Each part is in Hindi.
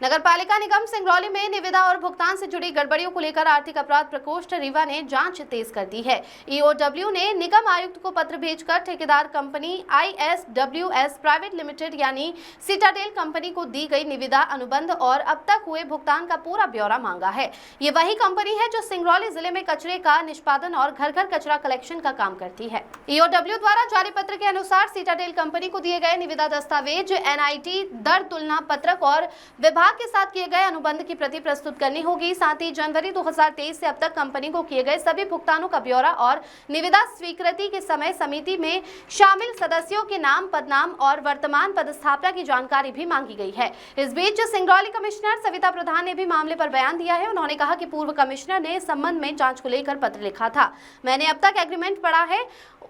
नगरपालिका निगम सिंगरौली में निविदा और भुगतान से जुड़ी गड़बड़ियों को लेकर आर्थिक अपराध प्रकोष्ठ रीवा ने जांच तेज कर दी है। ईओडब्ल्यू ने निगम आयुक्त को पत्र भेजकर ठेकेदार कंपनी ISWS प्राइवेट लिमिटेड यानी सिटाडेल कंपनी को दी गई निविदा अनुबंध और अब तक हुए भुगतान का पूरा ब्यौरा मांगा है। ये वही कंपनी है जो सिंगरौली जिले में कचरे का निष्पादन और घर घर कचरा कलेक्शन का काम करती है। ईओडब्ल्यू द्वारा जारी पत्र के अनुसार सिटाडेल कंपनी को दिए गए निविदा दस्तावेज, NIT दर तुलना पत्रक और विभाग के साथ किए गए अनुबंध की प्रति प्रस्तुत करनी होगी। साथ ही जनवरी 2023 से अब तक कंपनी को किए गए सभी भुगतानों का ब्यौरा और निविदा स्वीकृति के समय समिति में शामिल सदस्यों के नाम, पदनाम और वर्तमान पदस्थापना की जानकारी भी मांगी गई है। इस बीच सिंगरौली कमिश्नर सविता प्रधान ने भी मामले पर बयान दिया है। उन्होंने कहा कि पूर्व कमिश्नर ने इस संबंध में जांच को लेकर पत्र लिखा था। मैंने अब तक एग्रीमेंट पढ़ा है,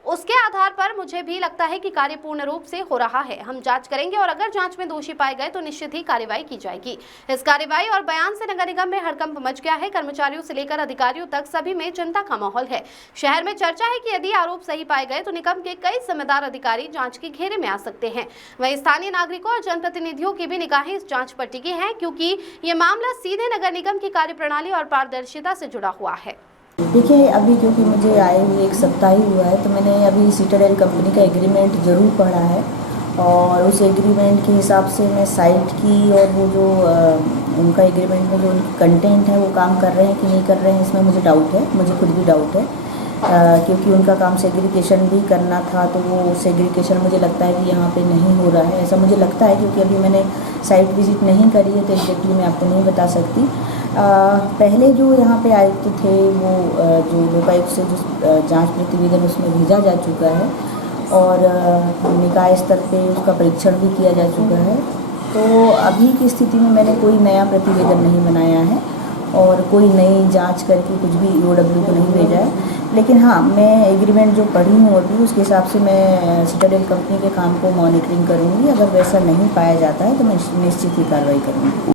उसके आधार पर मुझे भी लगता है कि कार्य पूर्ण रूप से हो रहा है। हम जांच करेंगे और अगर जांच में दोषी पाए गए तो निश्चित ही कार्रवाई की जाएगी। इस कार्रवाई और बयान से नगर निगम में हड़कंप मच गया है। कर्मचारियों से लेकर अधिकारियों तक सभी में चिंता का माहौल है। शहर में चर्चा है कि यदि आरोप सही पाए गए तो निगम के कई जिम्मेदार अधिकारी जांच के घेरे में आ सकते हैं। वहीं स्थानीय नागरिकों और जनप्रतिनिधियों की भी निगाहें इस जांच पर टिकी हैं, क्योंकि ये मामला सीधे नगर निगम की कार्यप्रणाली और पारदर्शिता से जुड़ा हुआ है। देखिए, अभी क्योंकि मुझे आए हुए एक सप्ताह ही हुआ है, तो मैंने अभी सिटाडेल कंपनी का एग्रीमेंट ज़रूर पढ़ा है और उस एग्रीमेंट के हिसाब से मैं साइट की और वो जो उनका एग्रीमेंट में जो उनकी कंटेंट है वो काम कर रहे हैं कि नहीं कर रहे हैं, इसमें मुझे डाउट है। मुझे खुद भी डाउट है क्योंकि उनका काम सेग्रीगेशन भी करना था, तो वो सेग्रीगेशन मुझे लगता है कि यहाँ पे नहीं हो रहा है, ऐसा मुझे लगता है। क्योंकि अभी मैंने साइट विजिट नहीं करी है तो एग्जैक्टली मैं आपको नहीं बता सकती। पहले जो यहाँ पे आयुक्त थे वो जो लोकायुक्त से जो जांच प्रतिवेदन उसमें भेजा जा चुका है और निकाय स्तर पे उसका परीक्षण भी किया जा चुका है। तो अभी की स्थिति में मैंने कोई नया प्रतिवेदन नहीं बनाया है और कोई नई जांच करके कुछ भी ईओडब्ल्यू को नहीं भेजा है। लेकिन हाँ, मैं एग्रीमेंट जो पढ़ी हूँ अभी उसके हिसाब से मैं सिटाडेल कंपनी के काम को मॉनिटरिंग करूँगी। अगर वैसा नहीं पाया जाता है तो मैं निश्चित ही कार्रवाई करूँगी।